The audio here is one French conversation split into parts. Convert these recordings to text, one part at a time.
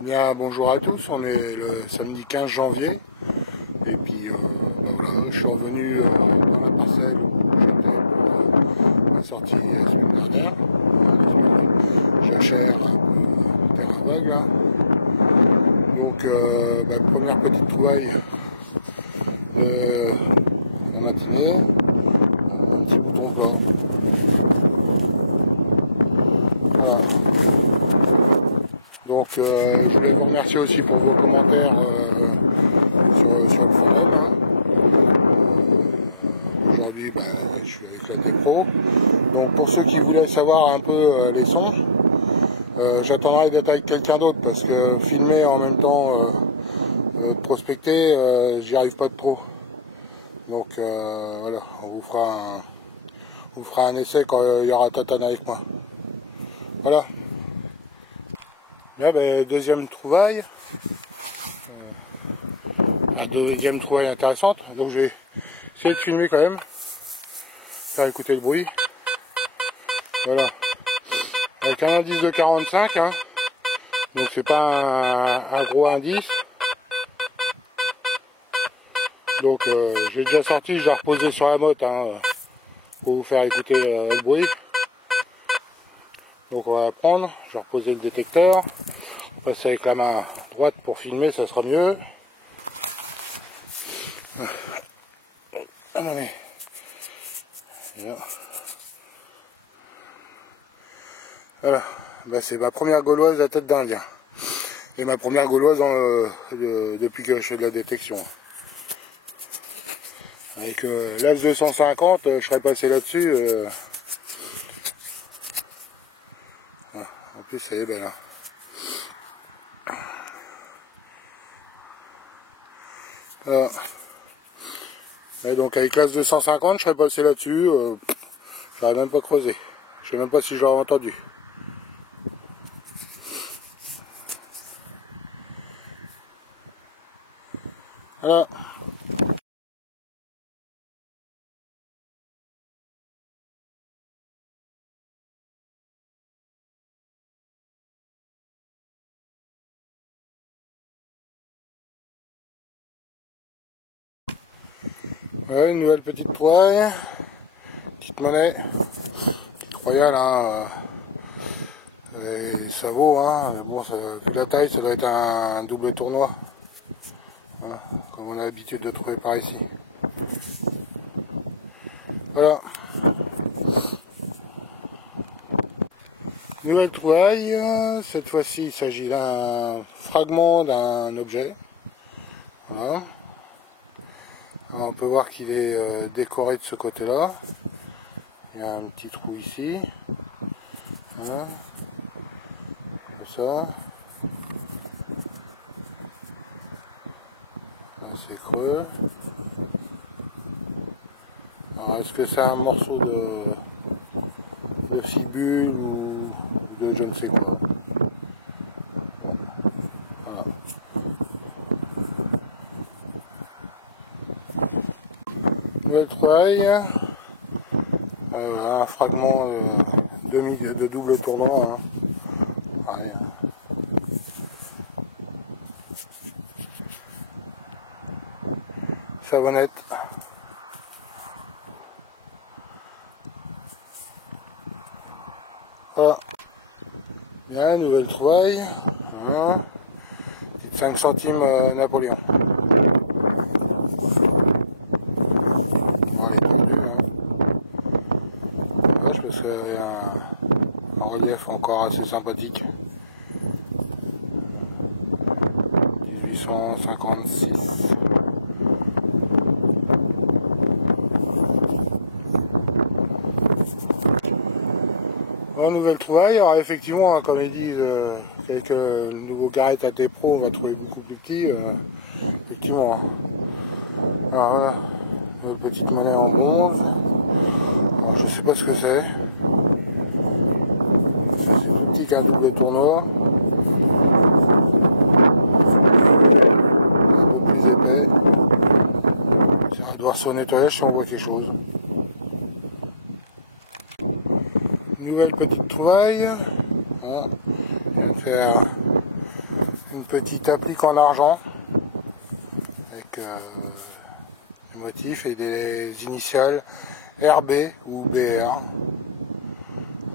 Bien, bonjour à tous, on est le samedi 15 janvier et puis voilà, je suis revenu dans la parcelle où j'étais pour ma sortie la semaine dernière. Jachère un peu terre aveugle là. Donc première petite trouvaille de la matinée, un petit bouton blanc. Voilà. Donc je voulais vous remercier aussi pour vos commentaires sur le forum. Hein. Aujourd'hui, je suis avec la T-Pro. Donc pour ceux qui voulaient savoir un peu les sons, j'attendrai d'être avec quelqu'un d'autre parce que filmer en même temps, prospecter, j'y arrive pas de trop. Donc voilà, on vous fera un essai quand il y aura Tatane avec moi. Voilà. Là, deuxième trouvaille. La deuxième trouvaille intéressante. Donc j'ai essayé de filmer quand même. Faire écouter le bruit. Voilà. Avec un indice de 45. Hein. Donc c'est pas un gros indice. Donc j'ai déjà sorti, je l'ai reposé sur la motte hein, pour vous faire écouter le bruit. Donc on va prendre, je vais reposer le détecteur. On va passer avec la main droite pour filmer, ça sera mieux. Ah non mais... Voilà, c'est ma première gauloise à tête d'Indien. Et ma première gauloise depuis que je fais de la détection. Avec l'AF 250, je serais passé là-dessus. En plus, elle est belle. Hein. Voilà. Et donc avec l'AF 250, je serais passé là-dessus. J'aurais même pas creusé. Je sais même pas si j'aurais entendu. Voilà. Ouais, une nouvelle petite trouvaille. Petite monnaie. Petite royale, hein. Et ça vaut, hein. Bon, vu la taille, ça doit être un double tournoi. Voilà, comme on a l'habitude de trouver par ici. Voilà. Nouvelle trouvaille. Cette fois-ci, il s'agit d'un fragment d'un objet. Voilà. Alors, on peut voir qu'il est décoré de ce côté-là. Il y a un petit trou ici. Voilà. Comme ça. Là, c'est creux. Alors, est-ce que c'est un morceau de fibule ou de je ne sais quoi? Bon. Voilà. Nouvelle trouvaille. Un fragment de double tournoi. Hein. Pareil, hein. Savonnette. Voilà. Bien, nouvelle trouvaille. Voilà. Petite 5 centimes Napoléon. Bon, elle est tendue. Hein. Dommage parce qu'il y a un relief encore assez sympathique. 1856. Bon, nouvelle trouvaille. Alors effectivement, comme ils disent, avec le nouveau Garrett AT Pro, on va trouver beaucoup plus petit. Effectivement. Alors voilà, une petite monnaie en bronze. Alors je sais pas ce que c'est. C'est tout petit qu'un double tournoi. Un peu plus épais. Ça doit se nettoyage si on voit quelque chose. Nouvelle petite trouvaille. Voilà. Je viens de faire une petite applique en argent avec des motifs et des initiales RB ou BR.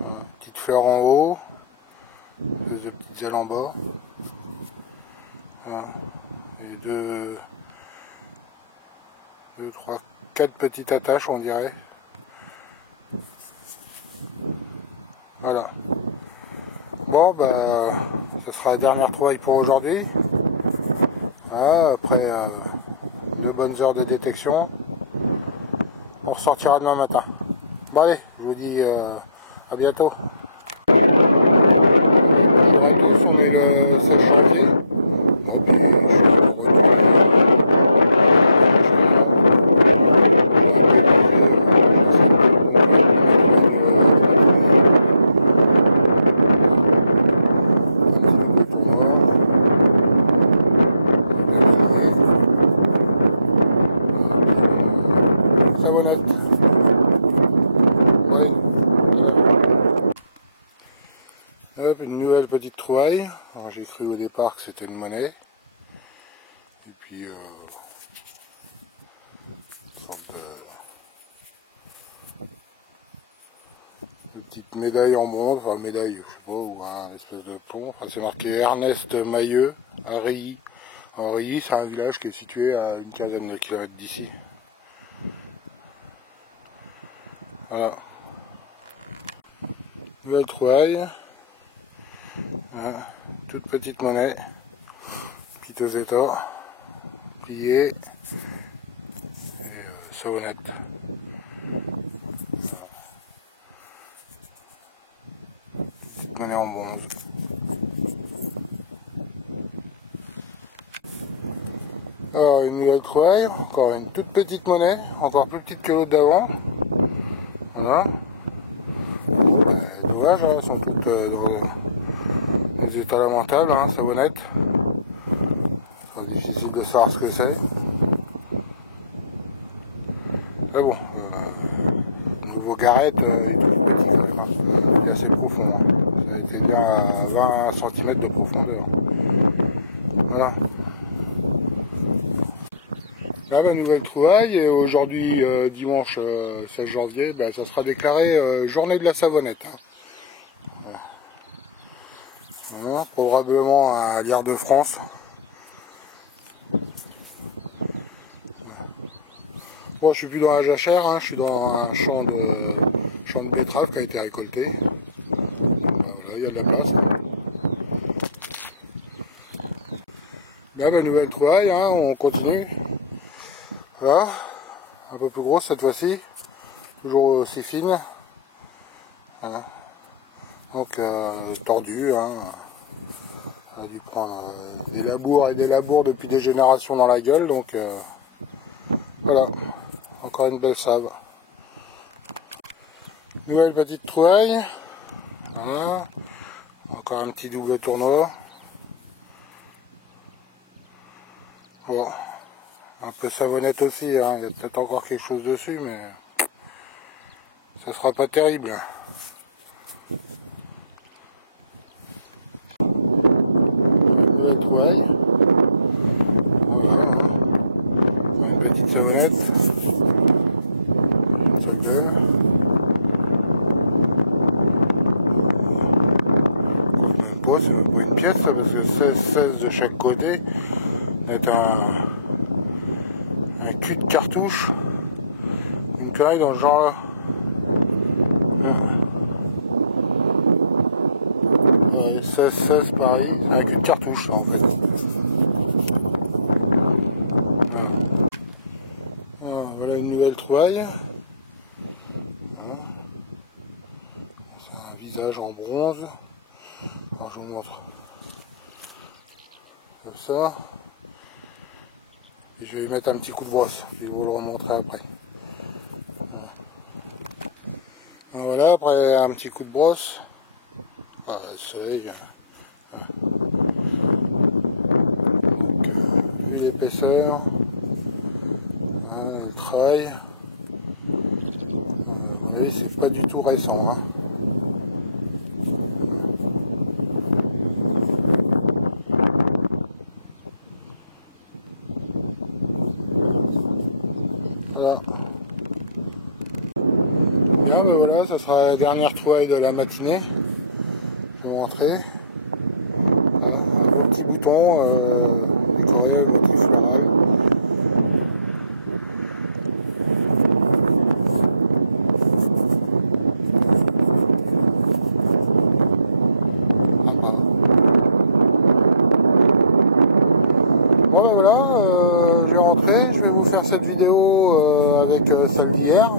Voilà, petite fleur en haut, de petites ailes en bas. Voilà. Et deux, trois, quatre petites attaches, on dirait. Voilà. Bon, bah, ce sera la dernière trouvaille pour aujourd'hui. Voilà, après 2 bonnes heures de détection, on ressortira demain matin. Bon allez, je vous dis à bientôt. Bonjour à tous, on est le 16 janvier. Bon, puis je suis de retour. Un petit nouveau tournoi. Savonnette. Oui. Hop, une nouvelle petite trouvaille. Alors j'ai cru au départ que c'était une monnaie. Et puis une sorte de petite médaille en bronze, enfin médaille, je sais pas, ou un espèce de pont. Enfin c'est marqué Ernest Mailleux à Rilly. Alors Rilly, c'est un village qui est situé à une quinzaine de kilomètres d'ici. Voilà. Nouvelle trouvaille. Voilà. Toute petite monnaie. Piteux état. Pliée. Et savonnette. Voilà. Petite monnaie en bronze. Alors une nouvelle trouvaille. Encore une toute petite monnaie. Encore plus petite que l'autre d'avant. Voilà. Bon, bah, dommage, hein, elles sont toutes dans des états lamentables, hein, savonnettes. C'est difficile de savoir ce que c'est. Mais bon, nouveau garrette, il est tout petit quand même. Hein. Il est assez profond. Hein. Ça a été bien à 20 cm de profondeur. Voilà. Là, bah, nouvelle trouvaille, et aujourd'hui, dimanche 16 janvier, bah, ça sera déclaré journée de la savonnette. Hein. Voilà, probablement à l'Ire de France. Bon, je suis plus dans la jachère, hein, je suis dans un champ de betteraves qui a été récolté. Donc, bah, voilà, il y a de la place. Hein. Là, bah, nouvelle trouvaille, hein, on continue. Voilà, un peu plus grosse cette fois-ci, toujours aussi fine. Voilà. Donc tordu, hein. On a dû prendre des labours et des labours depuis des générations dans la gueule, donc voilà, encore une belle save. Nouvelle petite trouvaille, voilà. Encore un petit double tournoi. Bon, un peu savonnette aussi, hein. Il y a peut-être encore quelque chose dessus, mais ça sera pas terrible. Nouvelle trouvaille. Voilà, hein. Une petite savonnette. Une seule gueule. Même pas, c'est même pas une pièce ça, parce que 16 de chaque côté. C'est un cul de cartouche. Une connerie dans ce genre là. Ouais, 16 pareil, c'est un cul de cartouche ça en fait. Voilà. Voilà une nouvelle trouvaille. Voilà. C'est un visage en bronze. Alors je vous montre. Comme ça. Et je vais lui mettre un petit coup de brosse. Je vais vous le remontrer après. Voilà, après un petit coup de brosse. Voilà, le soleil. Voilà. Donc, vu l'épaisseur. Voilà, le travail. À mon avis, c'est pas du tout récent. Hein. Bien, ben voilà, ça sera la dernière trouvaille de la matinée. Je vais vous montrer. Voilà, un beau petit bouton décoré au motif floral. Sympa. Bon ben voilà, je vais rentrer, je vais vous faire cette vidéo avec celle d'hier.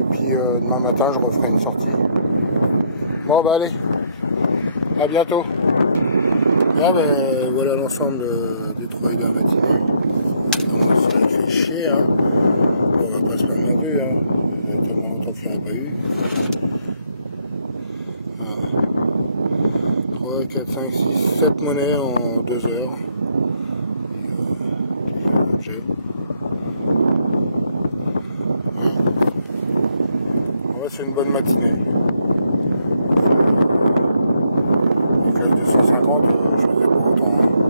Et puis demain matin je referai une sortie. Bon bah allez, à bientôt. Là ben, voilà l'ensemble des trouvailles de la matinée. Donc, ça fait chier, hein. Bon, on va pas se plaindre non plus, hein. Ça fait tellement longtemps qu'il n'y en a pas eu. 3, 4, 5, 6, 7 monnaies en 2 heures. Objet. Ouais, c'est une bonne matinée. Avec 250, je faisais pas autant. Hein.